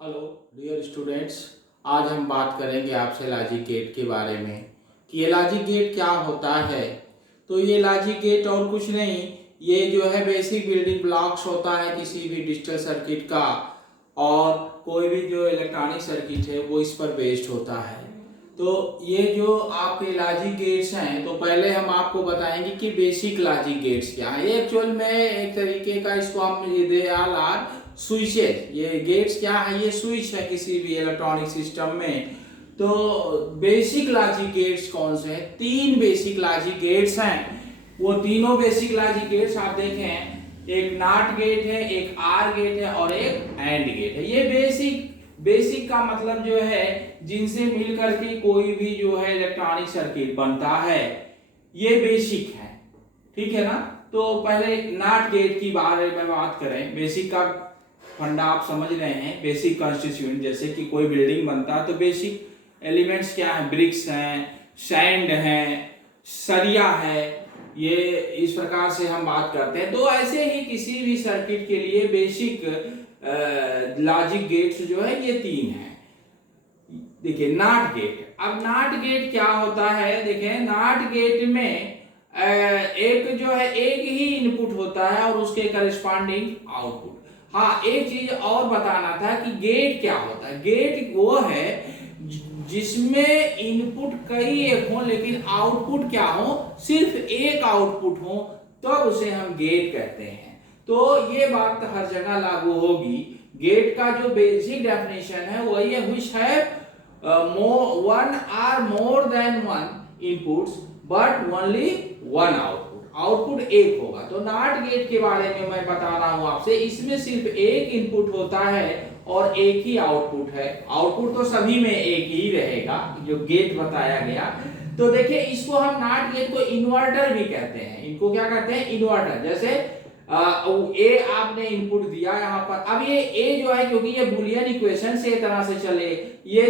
Hello dear students. आज हम बात करेंगे आपसे लॉजिक गेट के बारे में कि ये लॉजिक गेट क्या होता है। तो ये लॉजिक गेट और कुछ नहीं, ये जो है बेसिक बिल्डिंग ब्लॉक्स होता है किसी भी डिजिटल सर्किट का, और कोई भी जो इलेक्ट्रॉनिक सर्किट है वो इस पर बेस्ड होता है। तो ये जो आपके लॉजिक गेट्स हैं, तो पहले हम आपको बताएंगे कि बेसिक लॉजिक गेट्स क्या है। ये एक्चुअल में एक तरीके का, इसको हम दे आर स्विचेज। ये गेट्स क्या है, ये स्विच है किसी भी इलेक्ट्रॉनिक सिस्टम में। तो बेसिक लॉजिक गेट्स कौन से हैं? तीन बेसिक लॉजिक गेट्स हैं। वो तीनों बेसिक लॉजिक गेट्स आप देखें, एक नॉट गेट है, एक आर गेट है और एक एंड गेट है। ये बेसिक का मतलब जो है जिनसे मिलकर के कोई भी जो है इलेक्ट्रॉनिक सर्किट बनता है, ये बेसिक है। ठीक है ना। तो पहले नॉट गेट की बारे में बात करें। बेसिक का फंडा आप समझ रहे हैं, बेसिक कॉन्स्टिट्यूएंट। जैसे कि कोई बिल्डिंग बनता है तो बेसिक एलिमेंट्स क्या है? ब्रिक्स हैं, सैंड हैं, सरिया है। ये इस प्रकार से हम बात करते हैं। तो ऐसे ही किसी भी सर्किट के लिए बेसिक लॉजिक गेट्स जो है ये तीन हैं। देखिए नॉट गेट। अब नॉट गेट क्या होता है? देखिए नॉट गेट में एक जो है एक ही इनपुट होता है और उसके करस्पॉन्डिंग आउटपुट। हाँ, एक चीज और बताना था कि गेट क्या होता है। गेट वो है जिसमें इनपुट कई एक हो लेकिन आउटपुट क्या हो? सिर्फ एक आउटपुट हो, तो उसे हम गेट कहते हैं। तो ये बात हर जगह लागू होगी। गेट का जो बेसिक डेफिनेशन है वही है, व्हिच है one or more than one inputs but only one output एक होगा। तो नॉट गेट के बारे में मैं बता रहा हूं आपसे, इसमें सिर्फ एक इनपुट होता है और एक ही आउटपुट है। आउटपुट तो सभी में एक ही रहेगा जो गेट बताया गया। तो देखिए इसको हम नॉट गेट को इन्वर्टर भी कहते हैं। इनको क्या कहते हैं? इन्वर्टर। जैसे ए आपने इनपुट दिया यहाँ पर। अब ये ए जो है, क्योंकि ये बुलियन इक्वेशन से तरह से चले, ये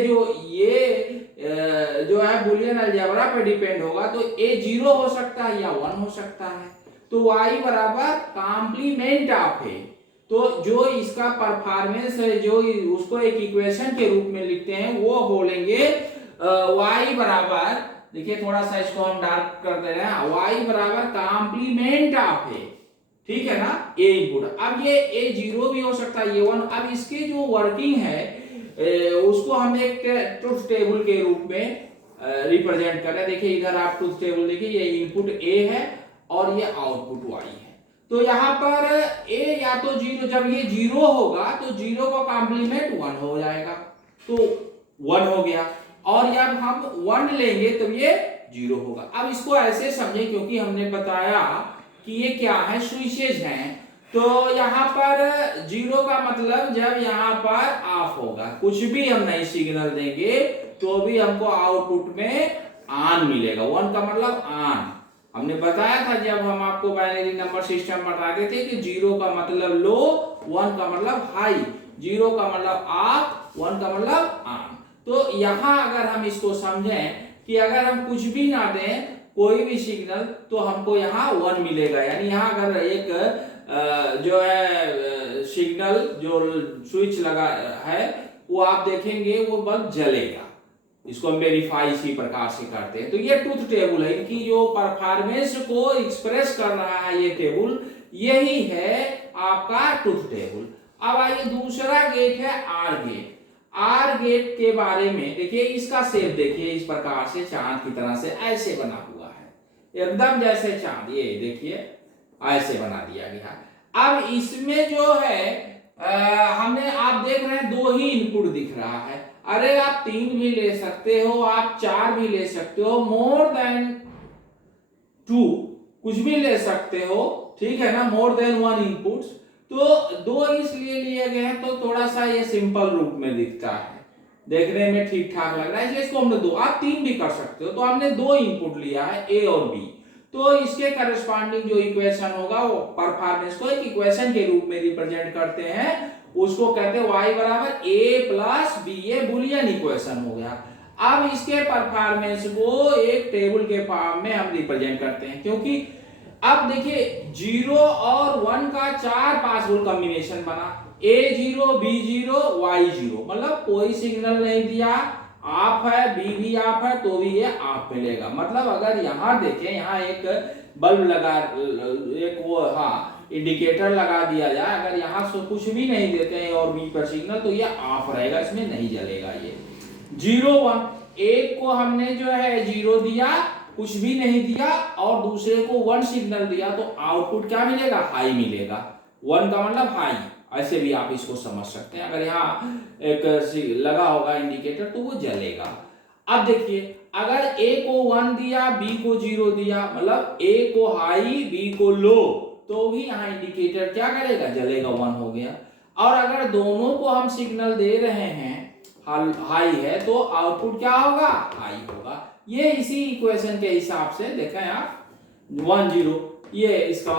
जो है बुलियन अलजेब्रा पे डिपेंड होगा, तो ए 0 हो सकता है या 1 हो सकता है। तो y बराबर कॉम्प्लीमेंट ऑफ ए। तो जो इसका परफॉर्मेंस है, जो उसको एक इक्वेशन के रूप में लिखते हैं, वो बोलेंगे y बराबर, देखिए थोड़ा सा इसको हम डार्क कर दे रहे हैं, y बराबर कॉम्प्लीमेंट ऑफ ए। ठीक है ना, ए इनपुट। अब ये ए 0 भी हो सकता है, ये 1। अब इसकी जो वर्किंग है उसको हम एक ट्रुथ टेबल के रूप में रिप्रेजेंट कर रहे हैं। देखिए इधर आप ट्रुथ टेबल देखिए, ये इनपुट ए है और ये आउटपुट वाई है। तो यहाँ पर ए या तो 0, जब ये 0 होगा तो 0 का कॉम्प्लीमेंट 1 हो जाएगा, तो 1 हो गया। और जब हम 1 लेंगे तो ये 0 होगा। अब इसको ऐसे समझे, क्योंकि हमने बताया कि ये क्या है, स्विचेज हैं। तो यहाँ पर 0 का मतलब जब यहाँ पर ऑफ होगा, कुछ भी हम नहीं सिग्नल देंगे तो भी हमको आउटपुट में ऑन मिलेगा। 1 का मतलब ऑन। हमने बताया था जब हम आपको बाइनरी नंबर सिस्टम बताते थे कि 0 का मतलब लो, 1 का मतलब हाई, 0 का मतलब ऑफ, 1 का मतलब ऑन। तो यहाँ अगर हम इसको समझें कि अगर हम कुछ भी ना दें, कोई भी सिग्नल, तो हमको यहाँ 1 मिलेगा। यानी यहाँ अगर एक जो है सिग्नल, जो स्विच लगा है, वो आप देखेंगे वो बल्ब जलेगा। इसको हम वेरीफाई इसी प्रकार से करते हैं। तो ये ट्रुथ टेबल है, इनकी जो परफॉर्मेंस को एक्सप्रेस कर रहा है ये टेबल, यही है आपका ट्रुथ टेबल। अब आइए दूसरा गेट है आर गेट। आर गेट के बारे में देखिए, इसका शेप देखिए, इस प्रकार से चांद की तरह से ऐसे बना हुआ है, एकदम जैसे चांद। ये देखिए ऐसे बना दिया गया। अब इसमें जो है हमने, आप देख रहे हैं 2 ही इनपुट दिख रहा है। अरे आप 3 भी ले सकते हो, आप 4 भी ले सकते हो, मोर देन 2 कुछ भी ले सकते हो। ठीक है ना, मोर देन 1 इनपुट। तो 2 इसलिए लिए गए हैं तो थोड़ा सा ये सिंपल रूप में दिखता है, देखने में ठीक ठाक लग रहा है, इसलिए इसको हमने 2, आप 3 भी कर सकते हो। तो हमने 2 इनपुट लिया है, ए और बी। तो इसके करस्पॉन्डिंग जो इक्वेशन होगा, वो परफॉर्मेंस को एक इक्वेशन के रूप में रिप्रेजेंट करते हैं, उसको कहते हैं y बराबर a प्लस बी। ये बुलियन इक्वेशन हो गया। अब इसके परफॉर्मेंस को एक टेबल के फॉर्म में हम रिप्रेजेंट करते हैं, क्योंकि अब देखिए 0 और 1 का 4 पॉसिबल कॉम्बिनेशन बना। A0 B0 Y0, मतलब कोई सिग्नल नहीं दिया, ऑफ है, बी भी ऑफ है, तो भी ये ऑफ मिलेगा। मतलब अगर यहाँ देखें, यहाँ एक बल्ब लगा, एक वो हाँ इंडिकेटर लगा दिया जाए, अगर यहाँ से कुछ भी नहीं देते हैं और बी पर सिग्नल, तो ये ऑफ रहेगा, इसमें नहीं जलेगा ये। 0 1, एक को हमने जो है 0 दिया, कुछ भी नहीं दिया, और दूसरे को 1 सिग्नल दिया, तो आउटपुट क्या मिलेगा? हाई मिलेगा। 1 का मतलब हाई, ऐसे भी आप इसको समझ सकते हैं। अगर यहाँ एक लगा होगा इंडिकेटर तो वो जलेगा। अब देखिए, अगर A को 1 दिया, B को 0 दिया, मतलब A को हाई, B को लो, तो भी यहाँ इंडिकेटर क्या करेगा? जलेगा, 1 हो गया। और अगर दोनों को हम सिग्नल दे रहे हैं, हाई है, तो आउटपुट क्या होगा? हाई होगा। ये इसी इक्वेशन के हिसाब से देखें आप, 1 0, ये इसका,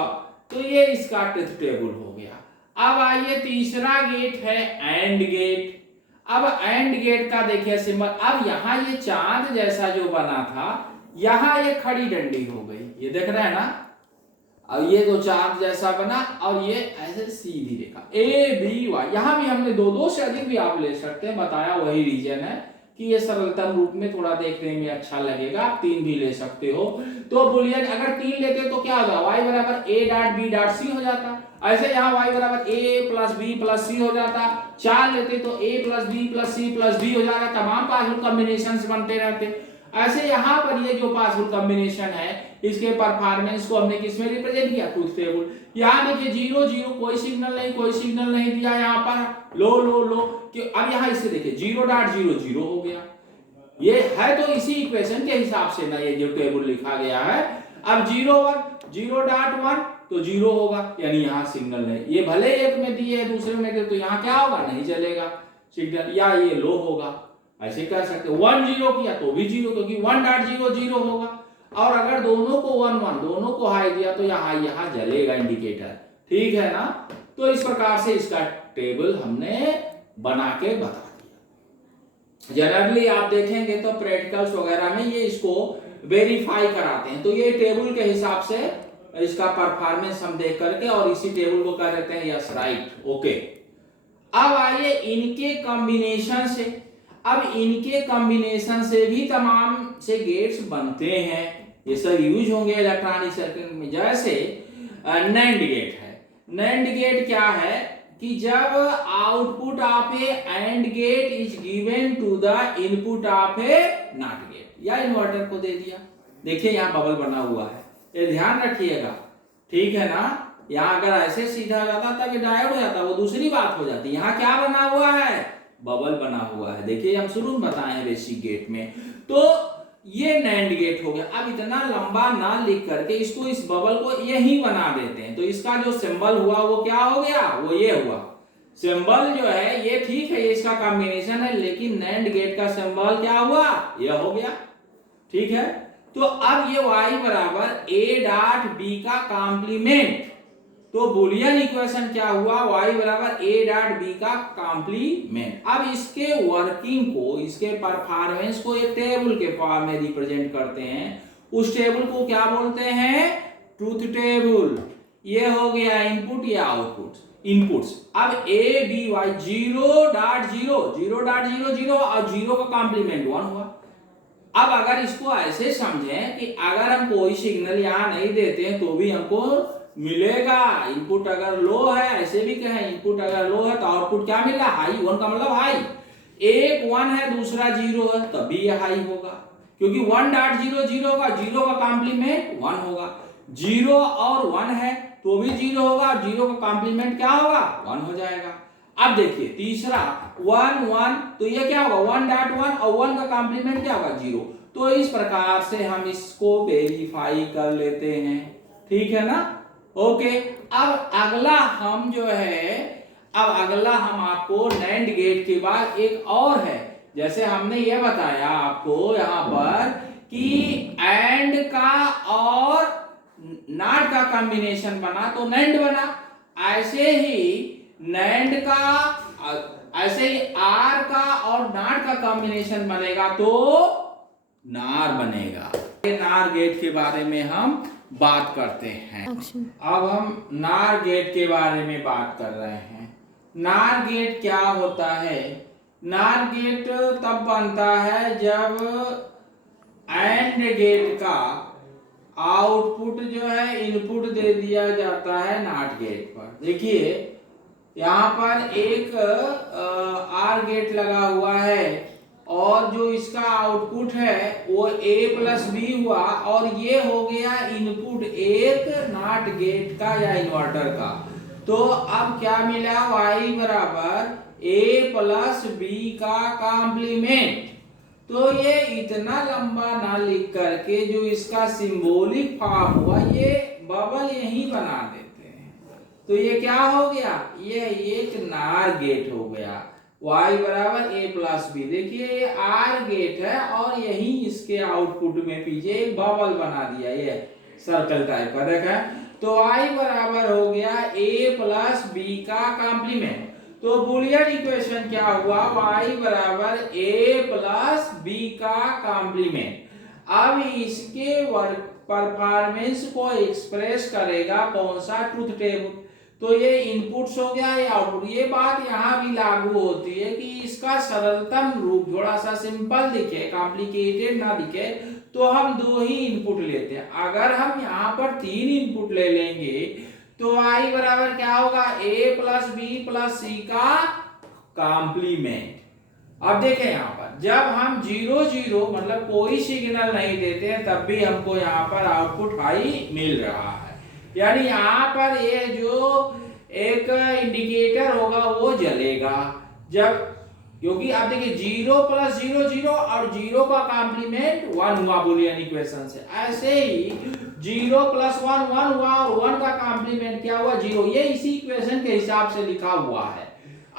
तो ये इसका ट्रुथ टेबल हो गया। अब आइए, तीसरा गेट है एंड गेट। अब एंड गेट का देखिए सिंबल। अब यहाँ ये चांद जैसा जो बना था, यहाँ ये खड़ी डंडी हो गई, ये देख रहे हैं ना। अब ये तो चांद जैसा बना, और ये ऐसे सीधी रेखा ABY। यहाँ भी हमने दो से अधिक भी आप ले सकते हैं, बताया वही रीजन है कि ये सरलतम रूप में थोड़ा देखने में अच्छा लगेगा। आप 3 भी ले सकते हो। तो बुलियन अगर 3 लेते तो क्या होगा? y बराबर A dot B dot C हो जाता। ऐसे यहाँ y बराबर A plus B plus C हो जाता। 4 लेते तो A plus B plus C plus B हो जाएगा। तमाम पॉसिबल कॉम्बिनेशन बनते रहते। ऐसे यहाँ पर ये जो पॉसिबल कॉम्बिनेशन है, इसके परफॉर्मेंस को हमने किसमें रिप्रेजेंट किया? Truth table. यहाँ देखिए 0 0, कोई सिग्नल नहीं, कोई सिग्नल नहीं दिया यहाँ पर, लो लो लो। अब यहाँ इससे देखिए 0 डॉट 0 0 हो गया। ये है तो इसी इक्वेशन के हिसाब से ना ये जो टेबल लिखा गया है। अब 0 1, 0 डॉट 1 तो 0 होगा, यानी यहाँ सिग्नल नहीं। ये भले एक में दिए है, दूसरे में दिए, तो यहाँ क्या होगा? नहीं चलेगा सिग्नल, या ये लो होगा। ऐसे कर सकते। 1 0 किया तो भी 0, क्योंकि 1 डॉट 0 0 होगा। और अगर दोनों को 1 1, दोनों को हाई दिया, तो यहाँ जलेगा इंडिकेटर। ठीक है ना। तो इस प्रकार से इसका टेबल हमने बना के बता दिया। जनरली आप देखेंगे तो प्रैक्टिकल्स वगैरह में ये इसको वेरीफाई कराते हैं, तो ये टेबल के हिसाब से इसका परफॉर्मेंस हम देख करके, और इसी टेबल को कह देते हैं यस राइट ओके। अब आइए इनके कॉम्बिनेशन से। अब इनके कॉम्बिनेशन से भी तमाम से गेट्स बनते हैं, ये सब यूज होंगे इलेक्ट्रॉनिक सर्किट में। जैसे नैंड गेट है। नैंड गेट क्या है कि जब output of a AND gate is given to the input of a NOT gate, या इन्वर्टर को दे दिया। देखिए यहाँ बबल बना हुआ है, ये ध्यान रखिएगा, ठीक है ना। यहाँ अगर ऐसे सीधा जाता तब डायोड हो जाता, वो दूसरी बात हो जाती। यहाँ क्या बना हुआ है? बबल बना हुआ है। देखिए हम शुरू में बताए हैं बेसिक गेट में। तो ये नैंड गेट हो गया। अब इतना लंबा ना लिख करके इसको, इस बबल को यही बना देते हैं। तो इसका जो सिंबल हुआ वो क्या हो गया? वो ये हुआ। सिंबल जो है ये ठीक है, ये इसका कॉम्बिनेशन है, लेकिन नैंड गेट का सिंबल क्या हुआ? ये हो गया। ठीक है। तो अब ये y बराबर A डॉट B का कॉम्प्लीमेंट। तो बुलियन इक्वेशन क्या हुआ? y बराबर A डॉट B का कॉम्प्लीमेंट। अब इसके वर्किंग को, इसके परफॉर्मेंस को एक टेबल के फॉर्म में रिप्रेजेंट करते हैं। उस टेबल को क्या बोलते हैं? Truth table. ये हो गया इनपुट, या आउटपुट। इनपुट्स अब A B Y 0 dot 0 0 dot 0 0 और 0 का कॉम्प्लीमेंट 1 हुआ। अब अगर इसको ऐसे समझें कि अगर हम कोई सिग्नल यहाँ नहीं देते हैं तो भी हमको मिलेगा। इनपुट अगर लो है, ऐसे भी कहें इनपुट अगर लो है तो आउटपुट क्या मिला? हाई। 1 का मतलब हाई। एक 1 है, दूसरा 0 है, तभी ये हाई होगा, क्योंकि 1 डॉट 0 0 होगा, 0 का कॉम्प्लीमेंट 1 होगा। 0 और 1 है तो भी 0 होगा, 0 का कॉम्प्लीमेंट क्या होगा? 1 हो जाएगा। अब देखिए तीसरा 1 1, तो ये क्या होगा? 1 डॉट 1 और 1 का कॉम्प्लीमेंट क्या होगा? 0। तो इस प्रकार से हम इसको वेरीफाई कर लेते हैं। ठीक है ना। ओके। अब अगला हम जो है, अब अगला हम आपको नैंड गेट के बाद एक और है। जैसे हमने ये बताया आपको यहाँ पर कि एंड का और नॉट का कॉम्बिनेशन बना तो नैंड बना। ऐसे ही नैंड का, ऐसे ही आर का और नॉट का कॉम्बिनेशन बनेगा तो नार बनेगा। नार गेट के बारे में हम बात करते हैं। अब हम नार गेट के बारे में बात कर रहे हैं। नार गेट क्या होता है? नार गेट तब बनता है जब एंड गेट का आउटपुट जो है इनपुट दे दिया जाता है नॉट गेट पर। देखिए यहाँ पर एक आर गेट लगा हुआ है और जो इसका आउटपुट है वो a प्लस बी हुआ और ये हो गया इनपुट एक नॉट गेट का या इन्वर्टर का। तो अब क्या मिला? y बराबर a प्लस बी का कॉम्प्लीमेंट। तो ये इतना लंबा ना लिख करके जो इसका सिंबॉलिक फॉर्म हुआ ये बबल यही बना देते हैं। तो ये क्या हो गया? ये एक नार गेट हो गया। y बराबर a प्लस बी। देखिए ये आर गेट है और यही इसके आउटपुट में पीछे एक बबल बना दिया, ये सर्कल टाइप का देखा। तो y बराबर हो गया a प्लस बी का कॉम्प्लीमेंट। तो बुलियन इक्वेशन क्या हुआ? y बराबर a प्लस बी का कॉम्प्लीमेंट। अब इसके वर्क परफॉर्मेंस को एक्सप्रेस करेगा कौन सा? Truth table. तो ये इनपुट्स हो गया, ये आउटपुट। ये बात यहाँ भी लागू होती है कि इसका सरलतम रूप थोड़ा सा सिंपल दिखे, कॉम्प्लिकेटेड ना दिखे, तो हम दो ही इनपुट लेते हैं। अगर हम यहाँ पर तीन इनपुट ले लेंगे तो i बराबर क्या होगा? a प्लस बी प्लस सी का कॉम्प्लीमेंट। अब देखें यहाँ पर जब हम 0 0 मतलब कोई सिग्नल नहीं देते हैं तब भी हमको यहाँ पर आउटपुट हाई मिल रहा है। यानी यहाँ पर ये जो एक इंडिकेटर होगा वो जलेगा जब, क्योंकि आप देखिए 0 प्लस 0 0 और 0 का कॉम्प्लीमेंट 1 हुआ बुलियन इक्वेशन से। ऐसे ही 0 प्लस 1 1 हुआ और 1 का कॉम्प्लीमेंट क्या हुआ? 0। ये इसी इक्वेशन के हिसाब से लिखा हुआ है।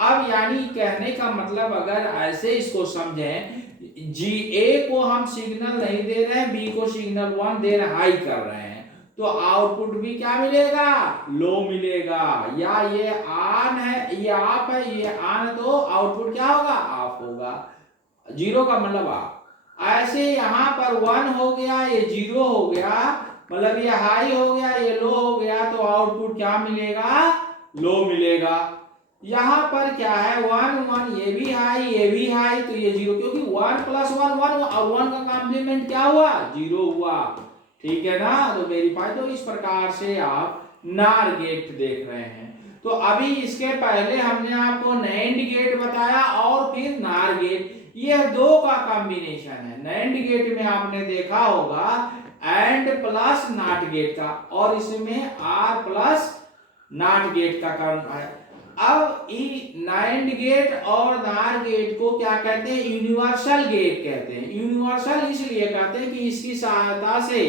अब यानी कहने का मतलब अगर ऐसे इसको समझें, जी ए को हम सिग्नल नहीं दे रहे हैं, बी को सिग्नल 1 दे रहे हैं, हाई कर रहे हैं, तो आउटपुट भी क्या मिलेगा? लो मिलेगा। या ये ऑन है, ये ऑफ है, ये ऑन, तो आउटपुट क्या होगा? ऑफ होगा। 0 का मतलब ऑफ। ऐसे यहाँ पर 1 हो गया, ये 0 हो गया, मतलब ये हाई हो गया, ये लो हो गया, तो आउटपुट क्या मिलेगा? लो मिलेगा। यहाँ पर क्या है? 1 1, ये भी हाई ये भी हाई, तो ये 0, क्योंकि 1 प्लस 1 1 और 1 का कॉम्प्लीमेंट क्या हुआ? 0 हुआ। ठीक है ना? तो वेरीफाई। तो इस प्रकार से आप नार गेट देख रहे हैं। तो अभी इसके पहले हमने आपको नैंड गेट बताया और फिर नार गेट, ये दो का कॉम्बिनेशन है। नैंड गेट में आपने देखा होगा एंड प्लस नॉट गेट का, और इसमें आर प्लस नॉट गेट का काम है। अब नैंड गेट और नार गेट को क्या कहते हैं? यूनिवर्सल गेट कहते हैं। यूनिवर्सल इसलिए कहते हैं कि इसकी सहायता से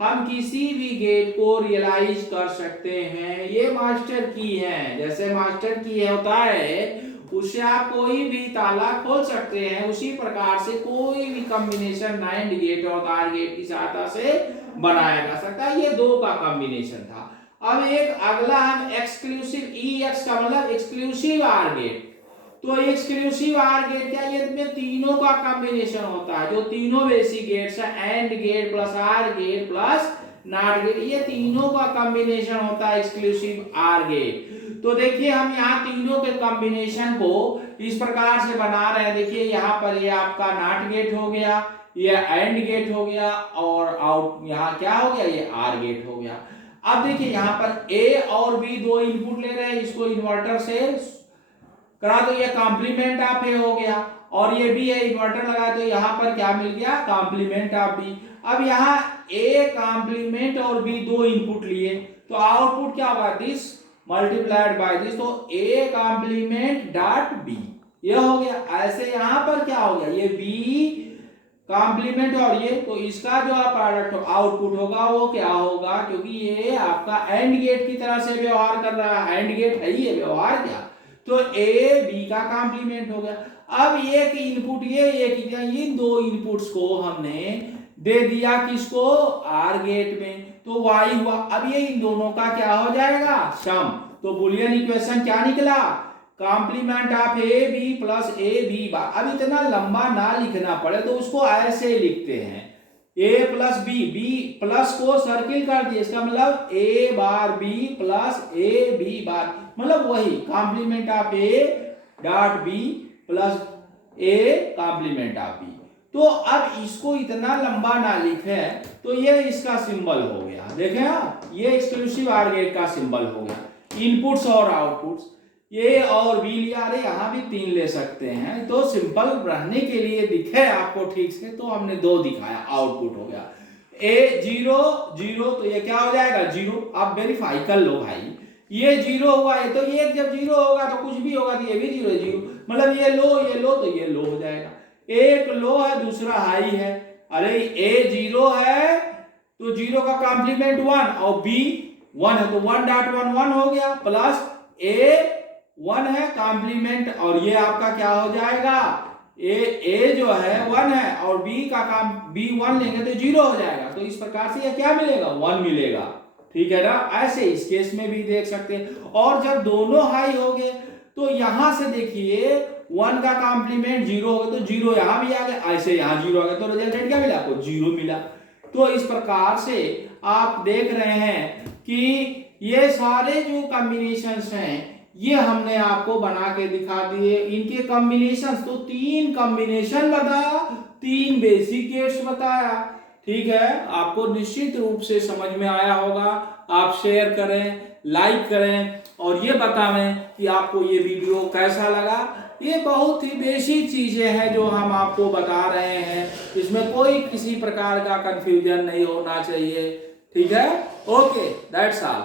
हम किसी भी गेट को रियलाइज कर सकते हैं। ये मास्टर की है, जैसे मास्टर की होता है उससे आप कोई भी ताला खोल सकते हैं, उसी प्रकार से कोई भी कॉम्बिनेशन नैंड गेट और नार गेट की सहायता से बनाया जा सकता है। ये दो का कॉम्बिनेशन था। अब एक अगला हम एक्सक्लूसिव, ई एक्स का मतलब एक्सक्लूसिव आर गेट। तो एक्सक्लूसिव आर गेट क्या? ये में तीनों का कॉम्बिनेशन होता है, जो तीनों बेसिक गेट्स है, AND gate plus OR gate plus NOT gate, ये तीनों का कॉम्बिनेशन होता है एक्सक्लूसिव आर गेट। तो देखिए हम यहाँ तीनों के कॉम्बिनेशन को इस प्रकार से बना रहे हैं। देखिए यहाँ पर ये आपका नॉट गेट हो गया, ये एंड गेट हो गया, और आउट यहाँ क्या हो गया? ये आर गेट हो गया। अब देखिए यहाँ पर ए और बी दो इनपुट ले रहे हैं, इसको इन्वर्टर से करा दो, ये कॉम्प्लीमेंट ऑफ ए हो गया, और ये भी है इन्वर्टर लगा दो, यहाँ पर क्या मिल गया? Complement of B. अब यहाँ ए कॉम्प्लीमेंट और बी दो इनपुट लिए, तो आउटपुट क्या होगा? दिस मल्टीप्लाइड बाय दिस, तो ए कॉम्प्लीमेंट डॉट बी, ये हो गया। ऐसे यहाँ पर क्या हो गया? ये बी कॉम्प्लीमेंट और ये, तो इसका जो प्रोडक्ट आउटपुट होगा वो क्या होगा? क्योंकि ये आपका एंड गेट की तरह से व्यवहार कर रहा है, एंड गेट है ये व्यवहार क्या, तो ए बी का कॉम्प्लीमेंट हो गया। अब एक इनपुट ये एक, इन दो इनपुट्स को हमने दे दिया किसको? आर गेट में, तो वाई हुआ। अब ये इन दोनों का क्या हो जाएगा? सम। तो बुलियन इक्वेशन क्या निकला? Complement of A B plus A B bar. अब इतना लंबा ना लिखना पड़े तो उसको ऐसे लिखते हैं, A plus B, B plus को सर्किल कर दिए, इसका मतलब A bar B plus A B bar. मतलब वही complement of A dot B plus A complement of B. तो अब इसको इतना लंबा ना लिखे तो ये इसका सिंबल हो गया, देखें आप, ये एक्सक्लूसिव आर गेट का सिंबल हो गया। इनपुट्स और आउटपुट्स ए और बी लिया, अरे यहाँ भी 3 ले सकते हैं, तो सिंपल रहने के लिए दिखे आपको ठीक से तो हमने 2 दिखाया, आउटपुट हो गया ए 0 0, तो ये क्या हो जाएगा 0। आप वेरीफाई कर लो भाई, ये 0 हुआ है तो ये जब 0 होगा तो कुछ भी होगा तो ये भी 0 0, मतलब ये लो तो ये लो हो जाएगा। एक लो है दूसरा हाई है, अरे ए 0 है तो 0 का कॉम्प्लीमेंट 1 और बी 1 है तो 1.11 हो गया, प्लस ए 1 है कॉम्प्लीमेंट और ये आपका क्या हो जाएगा, ए जो है 1 है और बी का काम बी 1 लेंगे तो 0 हो जाएगा। तो इस प्रकार से ये क्या मिलेगा 1 मिलेगा, ठीक है ना। ऐसे इस केस में भी देख सकते हैं। और जब दोनों हाई हो गए तो यहां से देखिए 1 का कॉम्प्लीमेंट 0 हो गया तो 0 यहां भी आ गया, ऐसे यहां 0 आ गया तो रिजल्टेंट क्या मिला आपको 0 मिला। तो इस प्रकार से आप देख रहे हैं कि ये सारे जो कॉम्बिनेशंस हैं ये हमने आपको बना के दिखा दिए। इनके कॉम्बिनेशंस तो 3 कॉम्बिनेशन बताया, 3 बेसिक गेट्स बताया, ठीक है। आपको निश्चित रूप से समझ में आया होगा। आप शेयर करें, लाइक करें और ये बतावें कि आपको ये वीडियो कैसा लगा। ये बहुत ही बेसिक चीजें हैं जो हम आपको बता रहे हैं, इसमें कोई किसी प्रकार का कंफ्यूजन नहीं होना चाहिए, ठीक है। Okay, that's all.